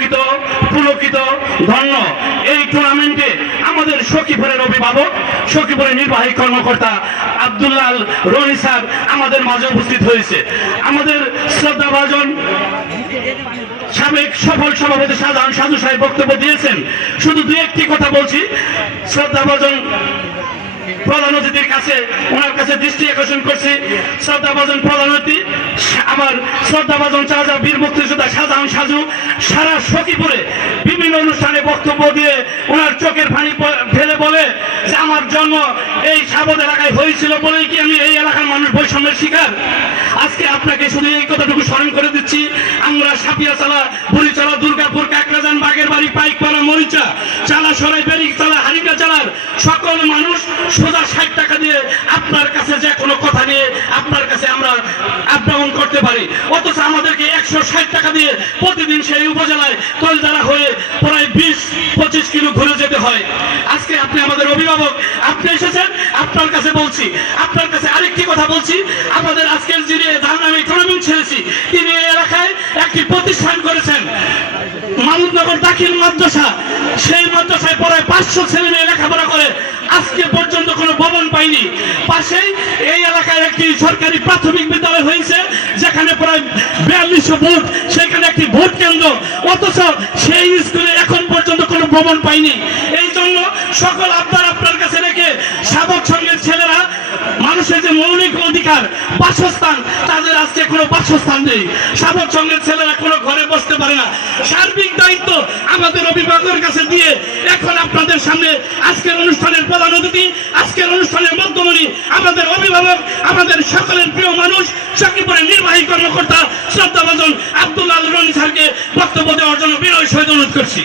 আলোকিত পুলকিত, ধন্য। এই টুর্নামেন্টে আমাদের সখীপুরের অভিভাবক, সখীপুরের নির্বাহী কর্মকর্তা আব্দুল্লাহ রনি স্যার আমাদের মাঝে উপস্থিত হয়েছে। আমাদের শ্রদ্ধাভাজন সাবেক সফল সভাপতি সাধারণ সাধু সাহেব বক্তব্য দিয়েছেন। শুধু দু একটি কথা বলছি। শ্রদ্ধাভাজন প্রধান অতিথির কাছে, ওনার কাছে দৃষ্টি আকর্ষণ করছি। শ্রদ্ধাভাজন প্রধান অতিথি আমার শ্রদ্ধাভাজন চাচা বীর মুক্তিযোদ্ধা শাহজাহান সাজু, সারা সখীপুরে বিভিন্ন অনুষ্ঠানে বক্তব্য দিয়ে ওনার চোখের প- ফেলে বলে যে আমার জন্ম এই সাবদ এলাকায় হয়েছিল বলেই কি আমি এই এলাকার মানুষ বৈষম্যের শিকার? আজকে আপনাকে শুধু এই কথাটুকু স্মরণ করে দিচ্ছি। আমরা সাপিয়া চালা বুড়ি চালা দুর্গাপুর কাকরাজান বাগের বাড়ি পাইকপাড়া, মরিচা, চালা সরাই বেরি চালা, হারিকা চালার সকল মানুষ সোজা ষাট টাকা দিয়ে আপনার কাছে যে কোনো কথা নিয়ে আপনার কাছে আমরা আপ্যায়ন করতে পারি। অথচ আমাদেরকে একশো ষাট টাকা দিয়ে প্রতিদিন সেই উপজেলায় তৈলদারা হয়ে প্রায় বিশ, পঁচিশ কিলো ঘুরে যেতে হয়। আজকে আপনি আমাদের অভিভাবক, আপনি এসেছেন? আপনার কাছে বলছি, আপনার কাছে আরেকটি কথা বলছি। আমাদের আজকের যিনি যার নামে টুর্নামেন্ট ছেড়েছি তিনি এই এলাকায় একটি প্রতিষ্ঠান করেছেন। মামুদনগর দাখিল মাদ্রাসা। সেই মাদ্রাসায় প্রায় পাঁচশো ছেলে মেয়ে লেখাপড়া করে। আজকে পর্যন্ত কোনো ভবন পাইনি। পাশেই এই এলাকায় একটি সরকারি প্রাথমিক বিদ্যালয় হয়েছে। বিয়াল্লিশশো ভোট সেখানে একটি ভোট কেন্দ্র। অথচ সেই স্কুলে এখন পর্যন্ত কোনো ভবন পাইনি এই জন্য সকল আপনার আপনার কাছে রেখে সাবক সঙ্গের ছেলেরা, মানুষের যে মৌলিক অধিকার, বাসস্থান, তাদের আজকে কোনো বাসস্থান নেই। সাবক সঙ্গের ছেলেরা কোনো ঘরে বসতে পারে না। সার্বিক দায়িত্ব আমাদের অভিভাবকের কাছে দিয়ে এখন আপনাদের সামনে আজকের অনুষ্ঠানের প্রধান অতিথি, আজকের অনুষ্ঠানের মধ্যমণি, আমাদের অভিভাবক, আমাদের সকলের প্রিয় মানুষ সখীপুরের নির্বাহী কর্মকর্তা শ্রদ্ধাভাজন আল রনি স্যারকে বক্তব্য দেওয়ার জন্য বিনয় সহিত অনুরোধ করছি।